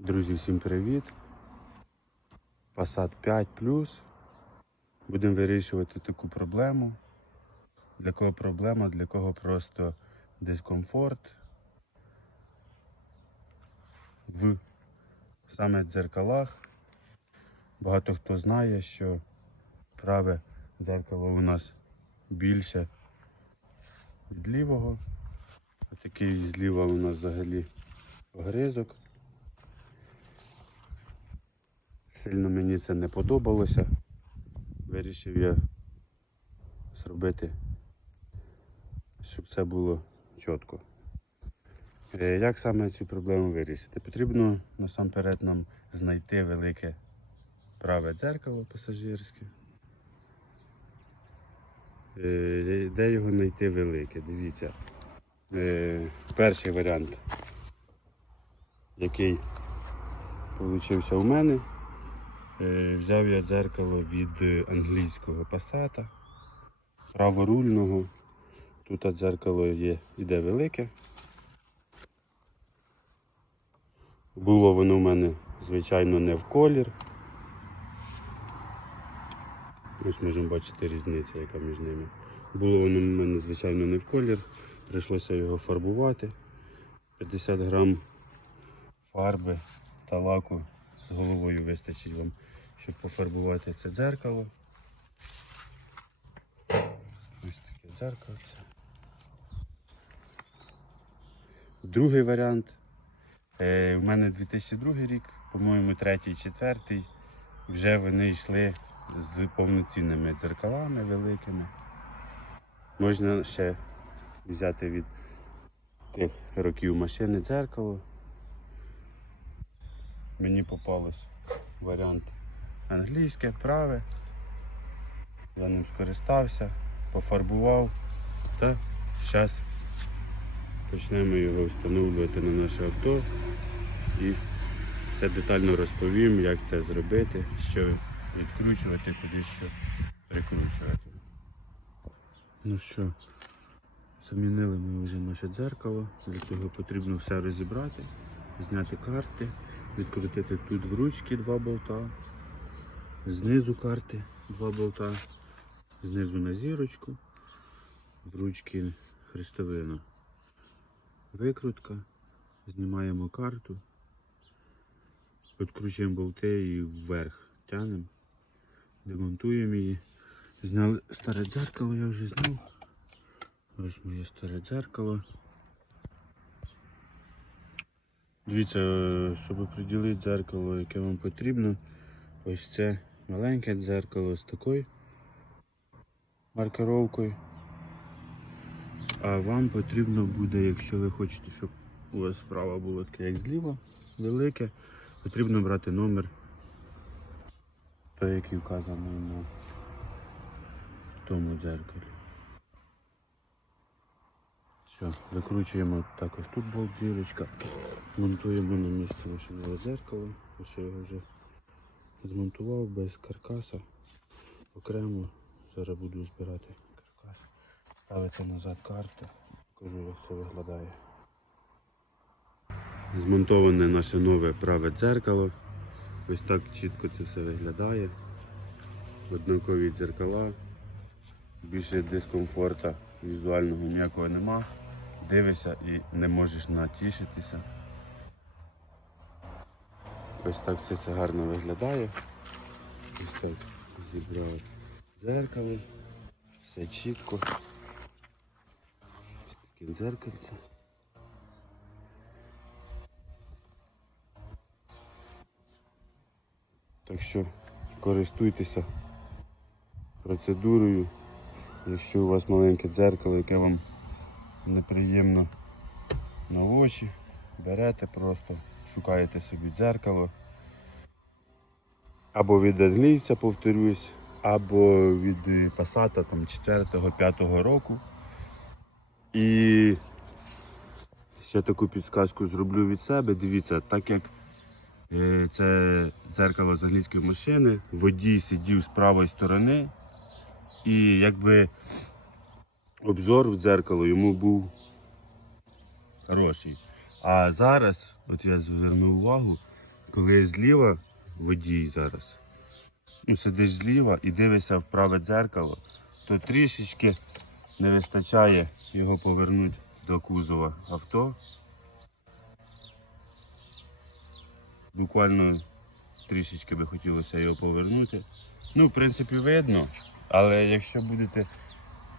Друзі, всім привіт! Passat 5 Будемо вирішувати таку проблему. Для кого проблема, для кого просто дискомфорт в саме дзеркалах. Багато хто знає, що праве дзеркало у нас більше від лівого. Отакий зліва у нас взагалі огризок. Сильно мені це не подобалося. Вирішив я зробити, щоб все було чітко. Е, Як саме цю проблему вирішити? Потрібно насамперед нам знайти велике праве дзеркало пасажирське. Е, Де його знайти велике? Дивіться. Е, Перший варіант, який получився у мене. Е, Взяв я дзеркало від е, англійського пасата, праворульного. Тут дзеркало є, іде велике. Було воно в мене, звичайно, не в колір. Ось можемо бачити різницю, яка між ними. Було воно в мене, звичайно, не в колір. Прийшлося його фарбувати. 50 грам фарби та лаку з головою вистачить вам, щоб пофарбувати це дзеркало. Ось таке дзеркало. Другий варіант. Е, у мене 2002 рік, по-моєму, третій, четвертий. Вже вони йшли з повноцінними дзеркалами великими. Можна ще взяти від тих років машини дзеркало. Мені попалось варіант англійське, праве. Я ним скористався, пофарбував та зараз почнемо його встановлювати на наше авто і все детально розповім, як це зробити, що відкручувати, куди що прикручувати. Ну що, замінили ми вже наше дзеркало. Для цього потрібно все розібрати, зняти карти, відкрутити тут в ручки два болта, знизу карти два болта, знизу на зірочку, в ручки хрестовина. Викрутка, знімаємо карту, відкручуємо болти і вверх тягнемо, демонтуємо її. Зняли старе дзеркало, я вже зняв. Ось моє старе дзеркало. Дивіться, щоб приділити дзеркало, яке вам потрібно, ось це маленьке дзеркало з такою маркировкою. А вам потрібно буде, якщо ви хочете, щоб у вас справа було таке, як зліва, велике, потрібно брати номер, той, який вказаний на тому дзеркалі. Все, викручуємо також тут болт зірочка, монтуємо на місце машинове дзеркало. Ось його вже змонтував без каркаса. Окремо зараз буду збирати каркас, ставити назад карти, покажу як це виглядає. Змонтоване наше нове праве дзеркало. Ось так чітко це все виглядає. Однакові дзеркала. Більше дискомфорта візуального ніякого нема. Дивишся і не можеш натішитися. Ось так все це гарно виглядає. Ось так зібрав дзеркало. Все чітко. Ось таке дзеркальце. Так що користуйтеся процедурою. Якщо у вас маленьке дзеркало, яке вам неприємно на очі, берете просто, шукаєте собі дзеркало. Або від англійця, повторюсь, або від пасата там 4-5 року. І ще таку підсказку зроблю від себе. Дивіться, так як е, це дзеркало з англійської машини, водій сидів з правої сторони, і якби обзор в дзеркало йому був хороший. А зараз, от я звернув увагу, коли зліва водій зараз, ну, сидиш зліва і дивишся в праве дзеркало, то трішечки не вистачає його повернути до кузова авто. Буквально трішечки би хотілося його повернути. Ну, в принципі, видно, але якщо будете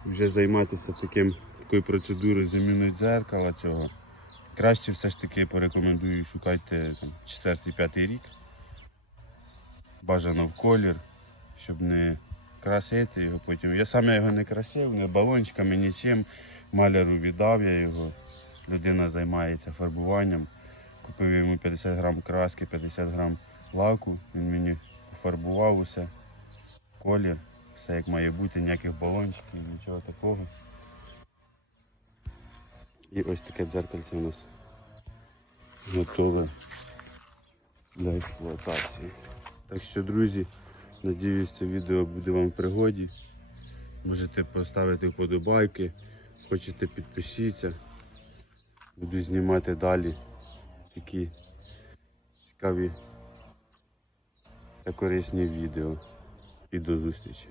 вже займатися таким, такою процедурою заміни дзеркала цього, краще все ж таки порекомендую шукайте 4-5 рік. Бажано в колір, щоб не красити його потім. Я сам його не красив, не балончиками, нічим. Маляру віддав я його. Людина займається фарбуванням. Купив йому 50 грам краски, 50 грам лаку. Він мені пофарбував усе. Колір, все як має бути, ніяких балончиків, нічого такого. І ось таке дзеркальце у нас готове для експлуатації. Так що, друзі, надіюсь, це відео буде вам в пригоді. Можете поставити вподобайки, хочете підпишіться. Буду знімати далі такі цікаві та корисні відео. І до зустрічі!